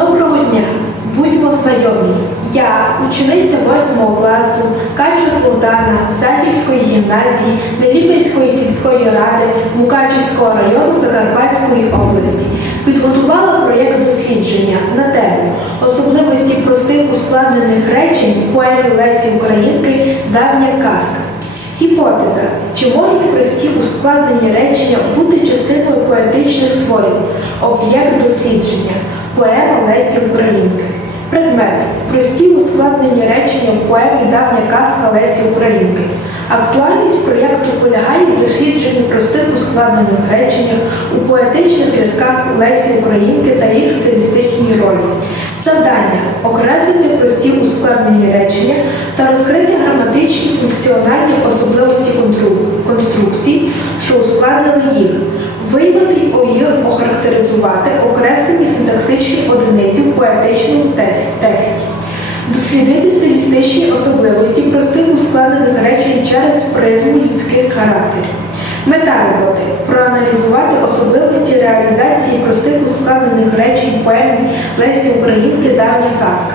Доброго дня! Будьмо знайомі. Я, учениця 8 класу Качур Богдана Сасівської гімназії Неліпецької сільської ради Мукачівського району Закарпатської області, підготувала проєкт дослідження на тему особливості простих ускладнених речень в поемі Лесі Українки Давня казка. Гіпотеза. Чи можуть прості ускладнені речення бути частиною поетичних творів? Об'єкт дослідження. Поема Лесі Українки. Предмет. Прості ускладнені речення в поемі Давня казка Лесі Українки. Актуальність проєкту полягає в дослідженні простих ускладнених реченнях у поетичних рядках Лесі Українки та їх стилістичній ролі. Завдання окреслити прості ускладнені речення та розкрити граматичні функціональні особливості конструкцій, що ускладнили їх, виявити їх охарактеризувати окреслені синтаксичні одиниці в поетичному тексті, дослідити стилістичні особливості простих ускладнених речень через призму людських характерів. Мета роботи проаналізувати особливості реалізації простих ускладнених речень в поемі Лесі Українки Давня казка.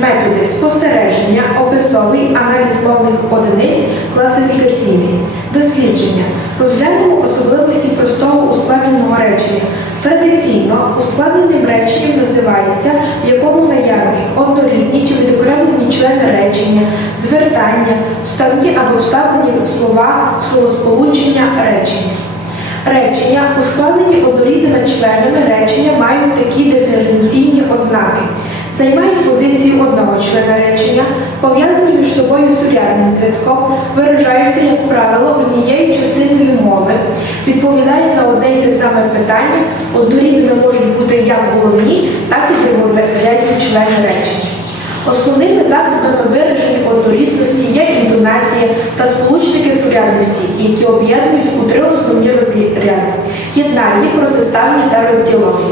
Методи спостереження, описовий, аналіз мовних одиниць, класифікаційний. Дослідження. Розглянемо особливості простого ускладненого речення. Традиційно ускладненим реченням називається, в якому наявні однорідні чи відокремлені члени речення, звертання, вставні або вставлені слова, словосполучення речення. Речення, ускладнені однорідними членами речення, мають такі диференційні ознаки. Займають позицію одного члена речення, пов'язані між собою сурядним зв'язком, виражаються, як правило, однією частиною мови, відповідають на одне й те саме питання, однорідними можуть бути як головні, так і другорядні члени речення. Основними засобами вираження однорідності є інтонація та сполучники сурядності, які об'єднують у три основні розряди – єднальні, протиставні та розділові.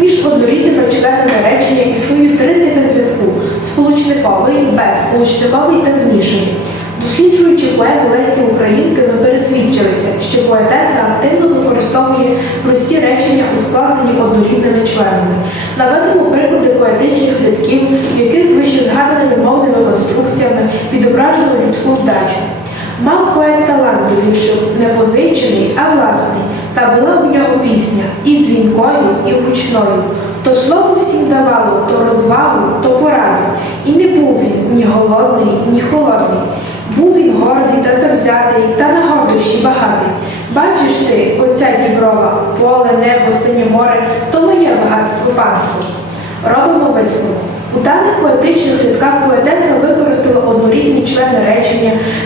Між однорідними членами речення існують три типи зв'язку – сполучниковий, безсполучниковий та змішаний. Досліджуючи поему Лесі Українки, ми пересвідчилися, що поетеса активно використовує прості речення, ускладнені однорідними членами. Наведемо приклади поетичних рядків, в яких вище згаданими мовними конструкціями відображено людську вдачу. Мав поет талант вийшов, не позичений, а власний, та була у нього пісня і дзвінкою, і гучною. То слово всім давало, то розвагу, то пораду. І не був він ні голодний, ні холодний. Був він гордий та завзятий, та на гордощі багатий. Бачиш ти, оця діброва, поле, небо, синє море, то моє багатство панство. Робимо висновок. У даних поетичних рядках поетеса використала однорідні члени речення,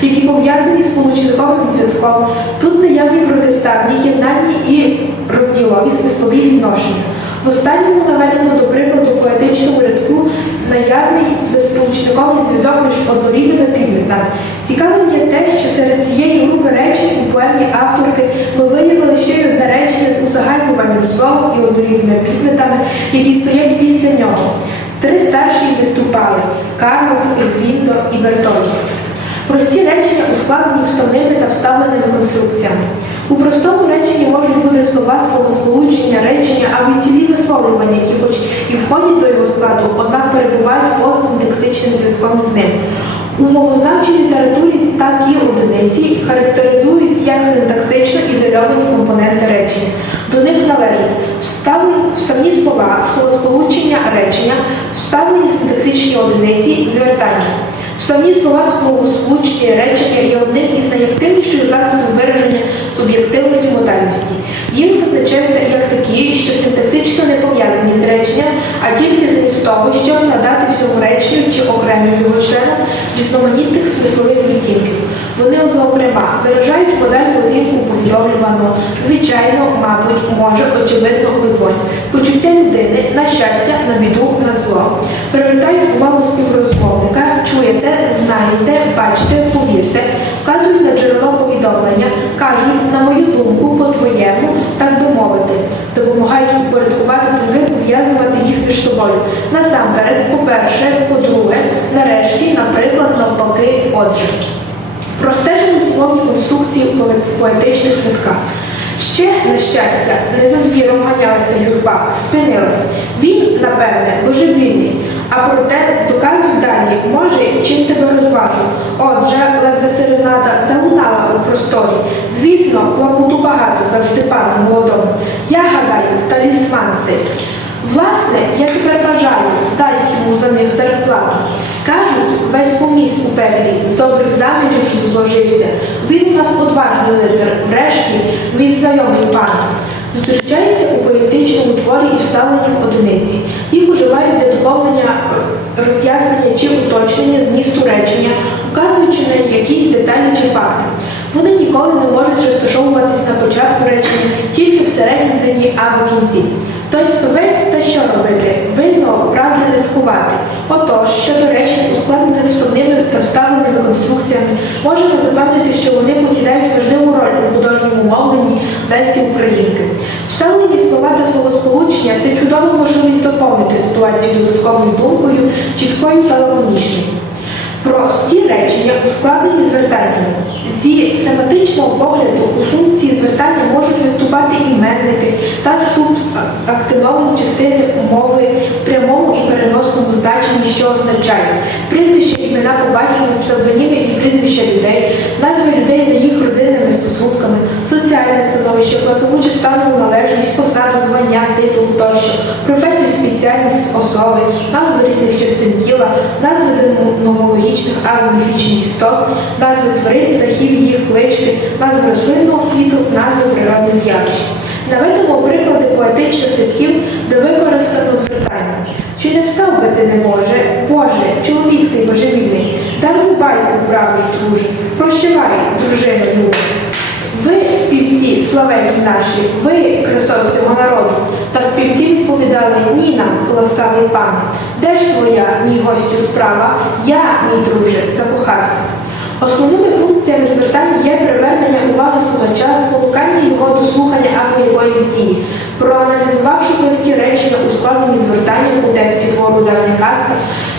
які пов'язані з сполучниковим зв'язком. Тут наявні протиставні, єднальні і розділові смислові відношення. В останньому наведено до прикладу поетичному рядку наявний безсполучниковий зв'язок між однорідними підметами. Цікавим є те, що серед цієї групи речень у поемі авторки ми виявили ще й одне речення з узагальнюванням словом і однорідними підметами, які стоять після нього. Три старші виступали Карлос, Ельвіндо і Бертольді. Прості речення ускладнені вставними та вставленими конструкціями. У простому реченні можуть бути слова, словосполучення, речення або цілі висловлювання, які хоч і входять до його складу, однак перебувають поза синтаксичним зв'язком з ним. У мовознавчій літературі такі одиниці характеризують як синтаксично ізольовані компоненти речення. До них належать вставні слова, словосполучення речення, вставлені синтаксичні одиниці, звертання. Вставні слова словосполучення речення є одним із найактивніших засобів вираження суб'єктивної модальності. Їх визначають як такі, що синтаксично не пов'язані з реченням, а тільки замість того, щоб надати всьому реченню чи окремим його членам різноманітних смислових відтінків. Вони, зокрема, виражають модальну оцінку повідомлюваного, звичайно, мабуть, може, очевидно, глибонь, почуття людини на щастя, на біду, на зло. Привертають увагу співрозмовника, чуєте, знаєте, бачите, повірте, вказують на джерело повідомлення, кажуть, на мою думку, по-твоєму, так би мовити, допомагають упорядкувати думки, пов'язувати їх між собою. Насамперед, по-перше, по-друге, нарешті, наприклад, навпаки, отже. Простежимо ці конструкції в поетичних нитках. Ще, на щастя, не за збіром ганялася юрба, спинилась. Він, напевне, божевільний. А проте доказуй далі, може, чим тебе розважу. Отже, ледве серенада залунала у просторі. Звісно, клопоту багато завжди пану молодому. Я гадаю, талісман цей. Власне, я тепер бажаю, дай йому за них зарплату. Кажуть, весь поміст у пеклі з добрих замірів зложився. Він у нас одважний лидер, врешті він знайомий пан. Зустрічається у поетичному творі і вставленні в одиниці. Їх уживають для доповнення роз'яснення чи уточнення змісту речення, вказуючи на якісь деталі чи факти. Вони ніколи не можуть розташовуватись на початку речення, тільки в середині або кінці. Той співе, та що робити? Винно правди не сховати. Отож, щодо речень, ускладнених вставними та вставленими конструкціями, можемо запевнити, що вони посідають важливу роль у художньому мовленні Лесі Українки. Вставлені слова та словосполучення це чудова можливість доповнити ситуацію додатковою думкою, чіткою та лаконічною. Прості речення ускладнені звертаннями. Зі семантичного погляду у функції звертання можуть виступати іменники та субактивовані частини мови в прямому і переносному значенні, що означають прізвища, імена по батькові, псевдоніми і прізвища людей, назви людей за їх родинними стосунками, соціальне становище, класову чи станову належність, посаду, звання, титул тощо, професію, спеціальність особи, назви різних частин тіла, назви деномологічних або міфічних істот, назви тварин, птахів, їх клички, назви рослинного світу, назви природних явищ. Наведемо приклади поетичних рядків, де використано звертання. Чи не встав би не може? Боже, чоловік цей божевільний, дай мені байку, браво ж друже, прощавай, дружина люба. Ви, співці, славені наші, ви, красою цього народу, та співці відповідали ні нам, ласкавий пане. Де ж твоя, мій гостю, справа? Я, мій друже, закохався. Основними функціями звертань є привернення уваги слухача, спонукання його до слухання або якоїсь дії. Проаналізувавши прості речення, ускладнені звертанням у тексті твору давня казка,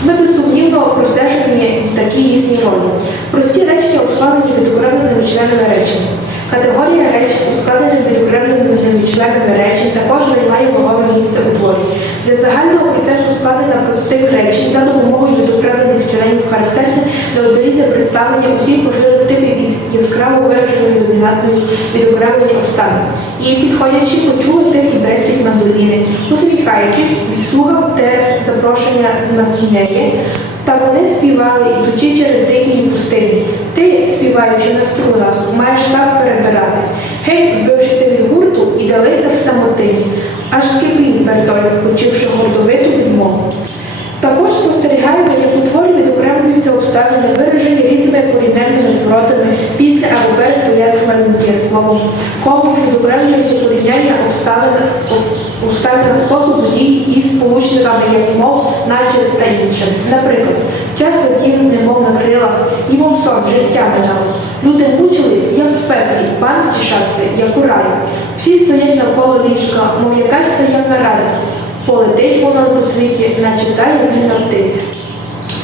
ми безсумнівно простежені такі їхні ролі. Прості речення ускладнені відокремленими членами речення. Категорія речень, ускладеними відокремленими членами речень, також займає вагове місце у творі. Для загального процесу складення простих речень за допомогою відокремлених членів характерне неоднорідне представлення усіх можливих типів із яскраво вираженою домінантною відокремлення обставин. І підходячи, почули тих і брекіт мандоліни, усміхаючись, відслухав те запрошення з Нагнєє, та вони співали, ідучи через дикі пустині. Ти, співаючи на струнах, маєш так перебирати. Геть, відбившися від гурту, і далиться в самотині. Аж скипів Бертоль, почивши гордовиту відмову. Також спостерігаємо, як у творі відокремлюються обставини, виражені різними порівняльними зворотами після або перед пояснювальним дієсловом. Кому відокремлюється порівняння обставин, обставин способу дії із сполучниками як мов, наче та іншим. Наприклад, пеклі, пан втішався, як у раю. Всі стоять навколо ліжка, мов якась таємна рада. Полетить воно по світі, наче тає вільна птиця.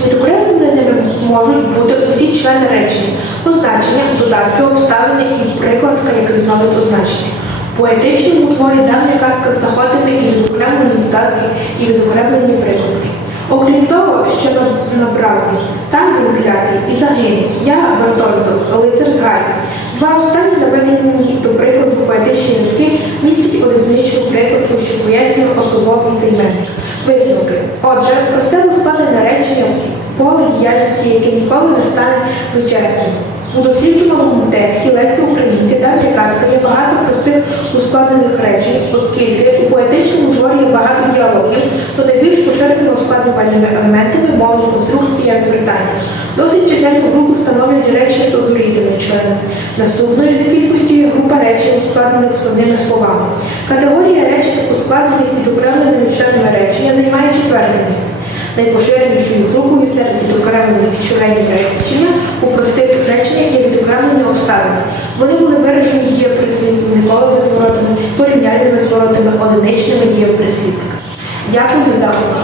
Відокремленими можуть бути усі члени речення, означення, додатки, обставини і прикладка як різновид означення. Поетичному творі давня казка знаходиме і відокремлені додатки, і відокремлені прикладки. Окрім того, що на, на там він клятий і загине. Я, Бартольдо, лицар з. Два останні наведені до прикладу поетичні рядки містять одиничну прикладку, що пояснює особовий займенник. Висновки. Отже, просте ускладнене речення поле діяльності, яке ніколи не стане вичерпним. У досліджуваному тексті Лесі Українки давня казка є багато простих ускладнених речень, оскільки у поетичному творі є багато діалогів, то найбільш поширеними ускладнювальними елементами мовні конструкції та звертання. Досить чисельну групу становлять речення з однорідними членами. Наступною за кількістю група речень, ускладнених вставними словами. Категорія речень, ускладнених відокремленими членами речення, займає четверте місце. Найпоширенішою групою серед відокремлених членів речення у простих реченнях є відокремлені обставини. Вони були виражені дієприслівниковими зворотами, порівняльними зворотами, одиничними дієприслівниками. Дякую за увагу.